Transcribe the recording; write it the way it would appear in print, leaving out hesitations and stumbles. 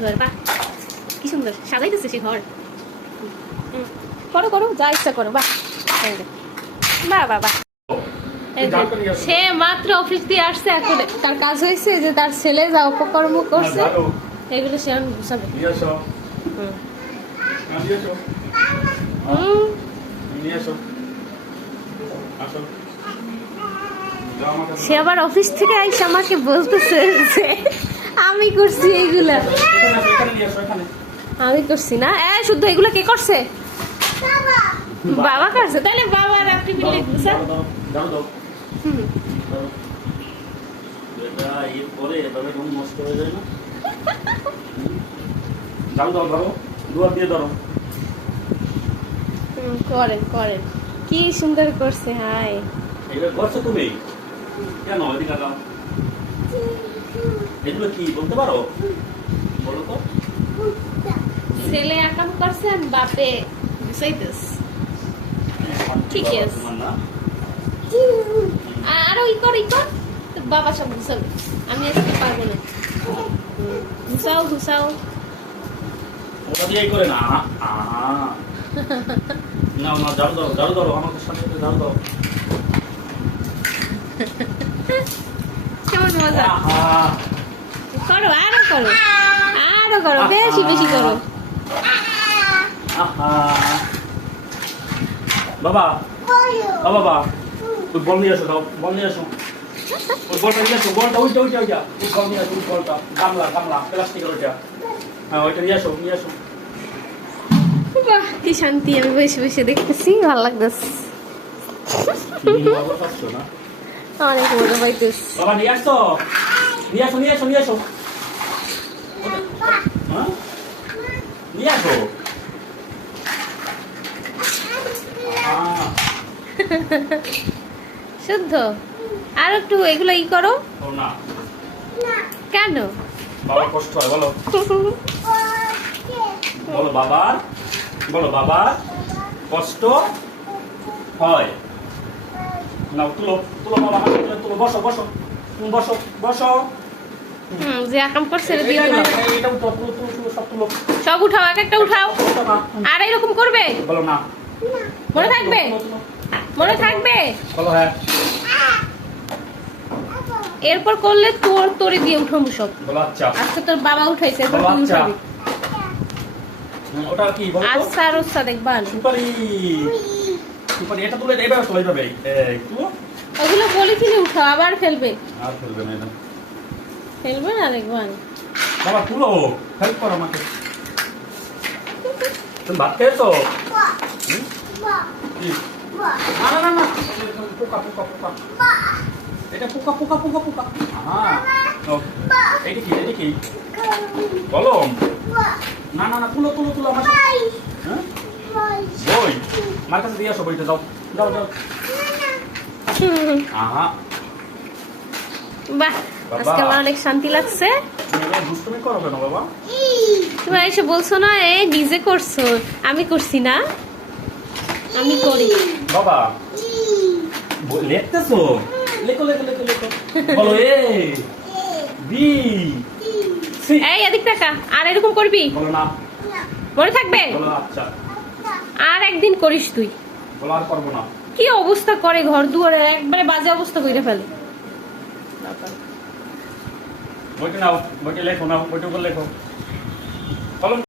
সুন্দর, বাহ কি সুন্দর সাজাইতেছে সে ঘর। করো করো যা ইচ্ছা করো, বাহ বাহ বাহ বাহ। সে মাত্র অফিস দিয়ে আসছে, এখন তার কাজ হয়েছে যে তার ছেলে যা উপকর্ম করছে এগুলো সে এখন গুছাবে। সে আবার অফিস থেকে আইসা আমাকে বলতেছে যে আমি করছি এইগুলা, আমি করছি না। শুদ্ধ এগুলো কে করছে? বাবা করছে। তাহলে বাবা রাত্রি মিলে গুছা। করেন করেন, কি সুন্দর করছে। হাই করছো তুমি কেন? এগুলো কি বলতে পারো? বলো তো। ছেলে একাম করছে আর বাপে গুছাইতেছে। ঠিক আছে, আরো ই কর বাবা সব গুছাবে, আমি আজকে পারবো না। গুছাও গুছাও। ওটা দিয়ে করে না। না না, ঝাড়ু দাও, ঝাড়ু দাও, আমাকে সাথে ঝাড়ু দাও। কেমন মজা? করো আরো করো, আরো করো, বেশি বেশি করো। বাবা বাবা ওই বল নিয়ে আসো, দাও বল নিয়ে আসো, ওই বলটা নিয়ে আসো, বলটা ওইটা ওইটা ওইটা ওই বল নিয়ে আসো, ওই বলটা গামলা গামলা প্লাস্টিকের ওইটা, হ্যাঁ ওইটা নিয়ে আসো নিয়ে আসো। বাহ কি শান্তি, আমি বসে বসে দেখতেছি, ভালো লাগতেছে। অনেক মজা পাইতেছি। বাবা নিয়ে আসো নিয়ে আসো নিয়ে আসো নিয়ে আসো, নিয়ে আসো। শুদ্ধ আর একটু এগুলো ই করো না কেন? বাবার কষ্ট হয় বলো, বলো বাবার, বলো বাবার কষ্ট হয়। নাও তুলো তুলো বাবা, তুলো, বসো বসো বসো বসো। যে আকাম করছে দিয়ে দিলাম। এটা উঠাও, তুলো তুলো তুলো, সব তুলো, সব উঠাও, এক একটা উঠাও। আর এরকম করবে? বলো না, মনে থাকবে? মনে থাকবে? বলো হ্যাঁ। এরপর করলে তোরে দিয়ে উঠাবো সব। বলো আচ্ছা। আজকে তোর বাবা উঠাইছে, এরপর বলো তুই আচ্ছা। উঠাবি। ওটা কি বলো তো? আচ্ছা আর ওস্তা দেখবা। সুপারি সুপারি, এটা তুলে এইভাবে তুলে এইভাবে, এই তুলো। ওগুলো পলিথিনে উঠাও, আবার ফেলবে। আর ফেলবে না এটা, ফেলবে না দেখবা। বাবা তুলো, হেল্প করো আমাকে। তুমি ভাত খেয়েছো? না না না না, পোকা পোকা পোকা, এটা পোকা পোকা পোকা পোকা। এইটা কি, এটা কি কলম? না না না, তুলো তুলো তুলো আমার সাথে। হ্যাঁ বই, আমার কাছে দিয়ে আসো বইটা, যাও যাও যাও। বাহ আজকে আমার অনেক শান্তি লাগছে। দুষ্টুমি করো কেন বাবা? তুমি এসে বলছো না এ নিজে করছো, আমি করছি না, আমি করি। বাবা লিখতেছো, লেখো লেখো লেখো লেখো, বলো এ বি সি। এই এদিক টাকা, আর এরকম করবি? বলো না, মনে থাকবে? বলো আচ্ছা। আর একদিন করিস তুই। বলো আর করবো না। কি অবস্থা করে ঘর দুয়ারে, একবারে বাজে অবস্থা করে ফেলে। বইটা নাও, বইটা লেখো, নাও বইটা লেখো, কলম